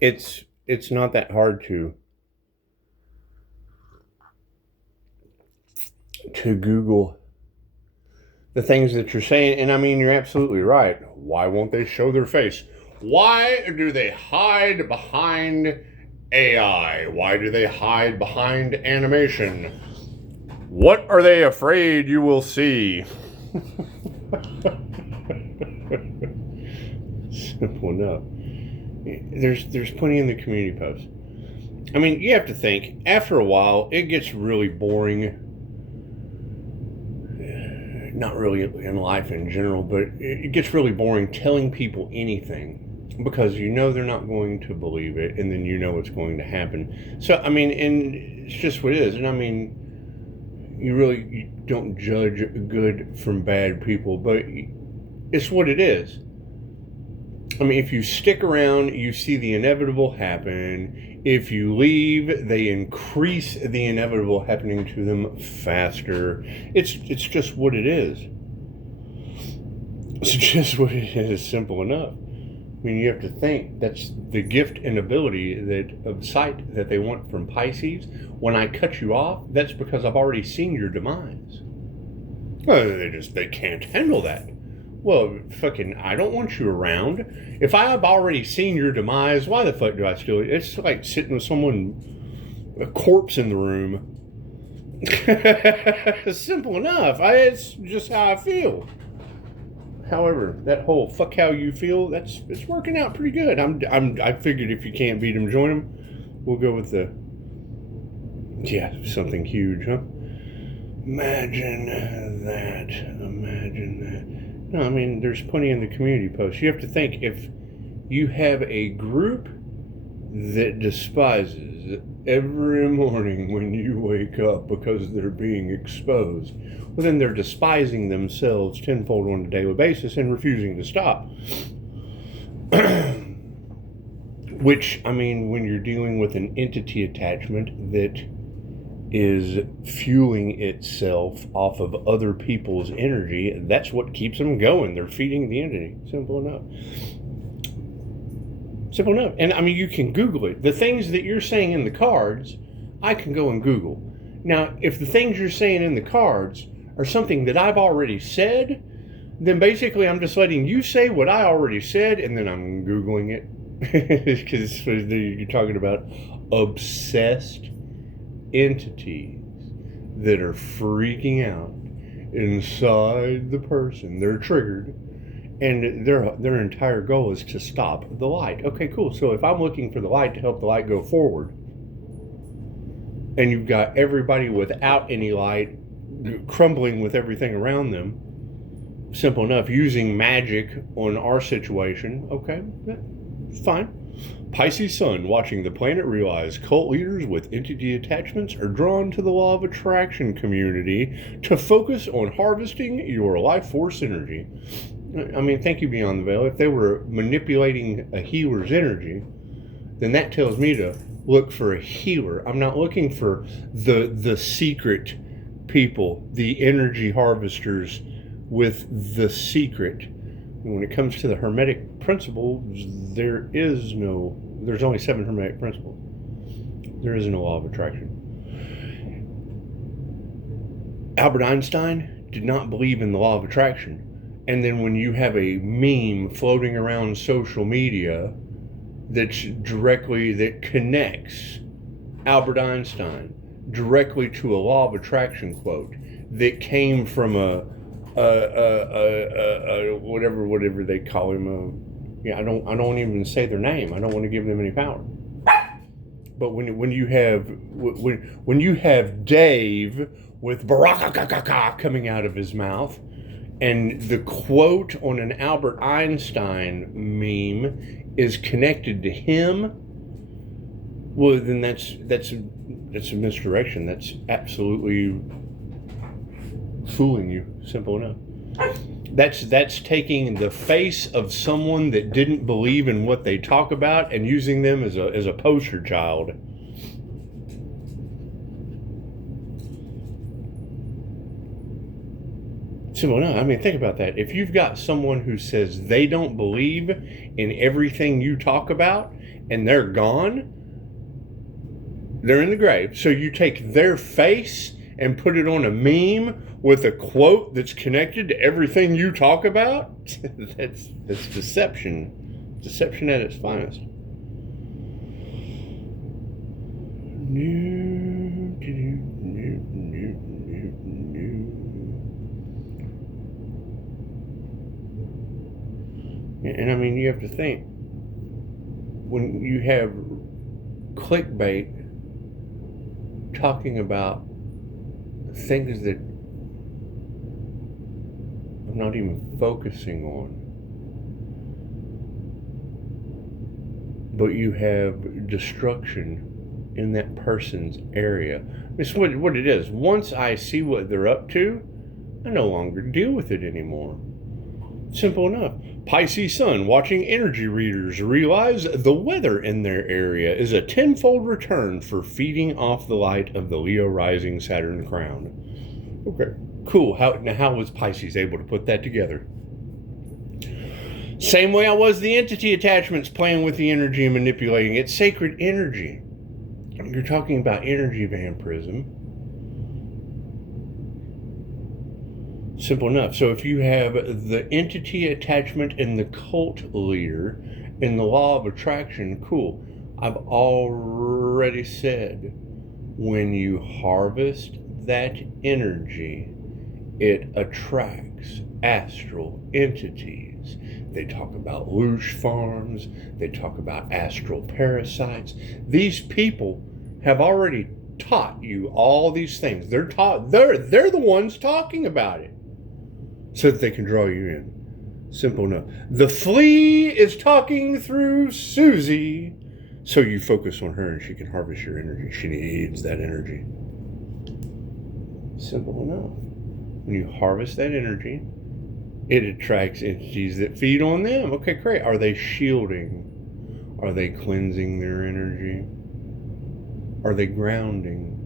It's not that hard to Google the things that you're saying. And I mean, you're absolutely right. Why won't they show their face? Why do they hide behind AI? Why do they hide behind animation? What are they afraid you will see? Simple enough. There's plenty in the community posts. I mean, you have to think, after a while, it gets really boring. Not really in life in general, but it gets really boring telling people anything, because you know they're not going to believe it, and then you know what's going to happen. So, I mean, and it's just what it is. And I mean, you don't judge good from bad people, but it's what it is. I mean, if you stick around, you see the inevitable happen. If you leave, they increase the inevitable happening to them faster. It's just what it is. It's just what it is, simple enough. I mean, you have to think, that's the gift and ability of sight that they want from Pisces. When I cut you off, that's because I've already seen your demise. They can't handle that. Well, fucking, I don't want you around. If I have already seen your demise, why the fuck do I still... It's like sitting with someone, a corpse in the room. Simple enough. It's just how I feel. However, that whole fuck how you feel, it's working out pretty good. I figured if you can't beat them, join them. We'll go with something huge, huh? Imagine that. No, I mean, there's plenty in the community posts. You have to think, if you have a group that despises every morning when you wake up because they're being exposed, well, then they're despising themselves tenfold on a daily basis and refusing to stop. Which, I mean, when you're dealing with an entity attachment that is fueling itself off of other people's energy, that's what keeps them going. They're feeding the entity. Simple enough. And I mean, you can Google it. The things that you're saying in the cards, I can go and Google. Now, if the things you're saying in the cards are something that I've already said, then basically I'm just letting you say what I already said, and then I'm Googling it. Because you're talking about obsessed entities that are freaking out inside the person. They're triggered, and their entire goal is to stop the light. Okay, cool. So if I'm looking for the light to help the light go forward, and you've got everybody without any light crumbling with everything around them, simple enough, using magic on our situation, okay, fine. Pisces Sun, watching the planet realize cult leaders with entity attachments are drawn to the law of attraction community to focus on harvesting your life force energy. I mean, thank you, Beyond the Veil. If they were manipulating a healer's energy, then that tells me to look for a healer. I'm not looking for the secret people, the energy harvesters with the secret. When it comes to the Hermetic principles, there's only 7 Hermetic principles. There is no law of attraction. Albert Einstein did not believe in the law of attraction. And then when you have a meme floating around social media that connects Albert Einstein directly to a law of attraction quote that came from whatever they call him. I don't even say their name. I don't want to give them any power. But when you have Dave with baraka coming out of his mouth, and the quote on an Albert Einstein meme is connected to him, well, then that's a misdirection. That's absolutely fooling you. Simple enough. That's taking the face of someone that didn't believe in what they talk about and using them as a poster child. Simple enough. I mean, think about that. If you've got someone who says they don't believe in everything you talk about and they're gone, they're in the grave. So you take their face and put it on a meme with a quote that's connected to everything you talk about? That's deception. Deception at its finest. And I mean, you have to think, when you have clickbait talking about things that I'm not even focusing on, but you have destruction in that person's area. It's what it is. Once I see what they're up to, I no longer deal with it anymore. Simple enough. Pisces Sun watching energy readers realize the weather in their area is a tenfold return for feeding off the light of the Leo rising Saturn crown. Okay, cool. How was Pisces able to put that together? Same way I was the entity attachments, playing with the energy and manipulating it. Sacred energy. You're talking about energy vampirism. Simple enough. So if you have the entity attachment and the cult leader in the law of attraction, cool. I've already said, when you harvest that energy, it attracts astral entities. They talk about loosh farms. They talk about astral parasites. These people have already taught you all these things. They're the ones talking about it, so that they can draw you in. Simple enough. The flea is talking through Susie, so you focus on her and she can harvest your energy. She needs that energy. Simple enough. When you harvest that energy, it attracts entities that feed on them. Okay, great. Are they shielding? Are they cleansing their energy? Are they grounding?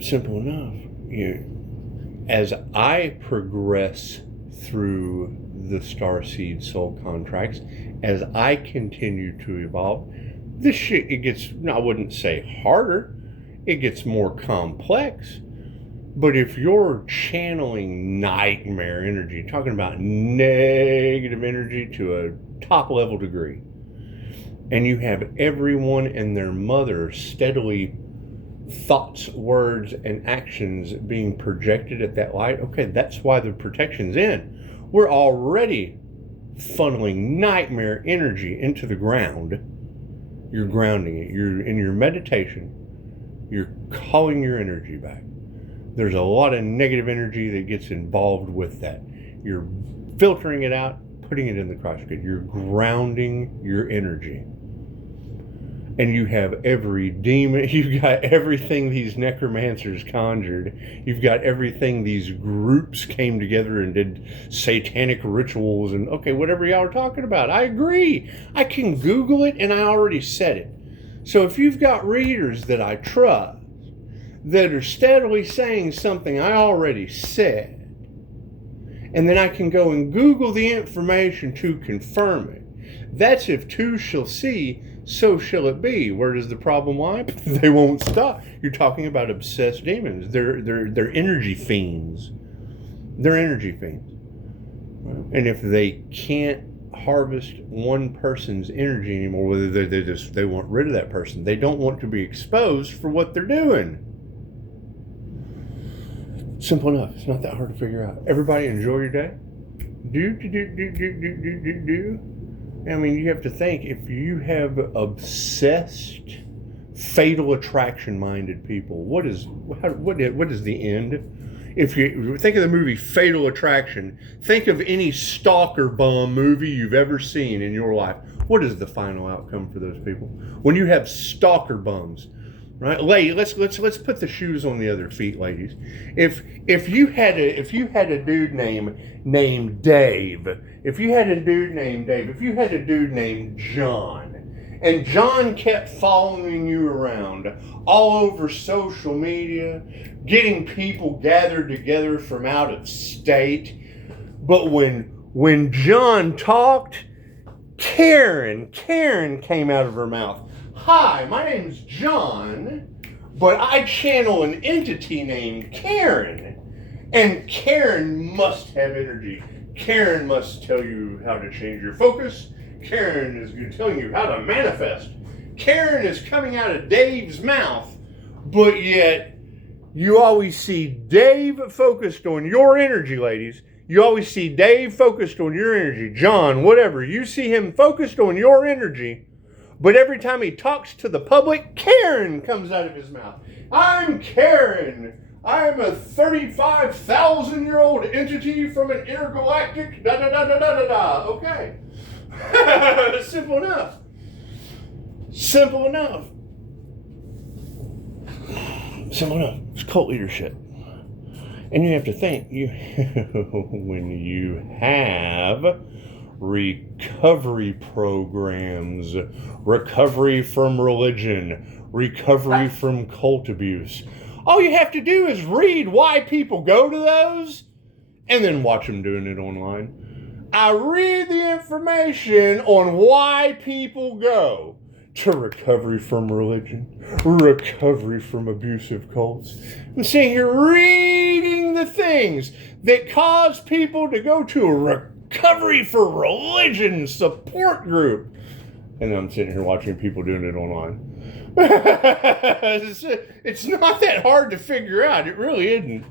Simple enough. As I progress through the starseed soul contracts, as I continue to evolve, this shit, it gets, I wouldn't say harder, it gets more complex. But if you're channeling nightmare energy, talking about negative energy to a top level degree, and you have everyone and their mother steadily thoughts, words, and actions being projected at that light, okay, that's why the protection's in. We're already funneling nightmare energy into the ground. You're grounding it. You're in your meditation. You're calling your energy back. There's a lot of negative energy that gets involved with that. You're filtering it out, putting it in the cross grid. You're grounding your energy. And you have every demon, you've got everything these necromancers conjured. You've got everything these groups came together and did satanic rituals and, okay, whatever y'all are talking about. I agree. I can Google it and I already said it. So if you've got readers that I trust that are steadily saying something I already said, and then I can go and Google the information to confirm it, that's if two shall see, so shall it be. Where does the problem lie? They won't stop. You're talking about obsessed demons. They're energy fiends. They're energy fiends. And if they can't harvest one person's energy anymore, whether they want rid of that person, they don't want to be exposed for what they're doing. Simple enough. It's not that hard to figure out. Everybody enjoy your day. Do. I mean, you have to think, if you have obsessed, fatal attraction-minded people, what is the end? If you think of the movie Fatal Attraction, think of any stalker bomb movie you've ever seen in your life. What is the final outcome for those people? When you have stalker bums, right? Let's put the shoes on the other feet, ladies. If you had a dude named Dave, if you had a dude named John, And John kept following you around all over social media, getting people gathered together from out of state. But when John talked, Karen came out of her mouth. Hi, my name's John, but I channel an entity named Karen. And Karen must have energy. Karen must tell you how to change your focus. Karen is telling you how to manifest. Karen is coming out of Dave's mouth, but yet you always see Dave focused on your energy, ladies. You always see Dave focused on your energy. John, whatever. You see him focused on your energy, but every time he talks to the public, Karen comes out of his mouth. I'm Karen. I'm a 35,000-year-old entity from an intergalactic da-da-da-da-da-da-da. Okay. Simple enough. Simple enough. Simple enough. It's cult leadership. And you have to think, when you have recovery programs, recovery from religion, recovery from cult abuse, all you have to do is read why people go to those and then watch them doing it online. I read the information on why people go to recovery from religion, recovery from abusive cults. I'm sitting here reading the things that cause people to go to a recovery for religion support group. And I'm sitting here watching people doing it online. It's not that hard to figure out. It really isn't.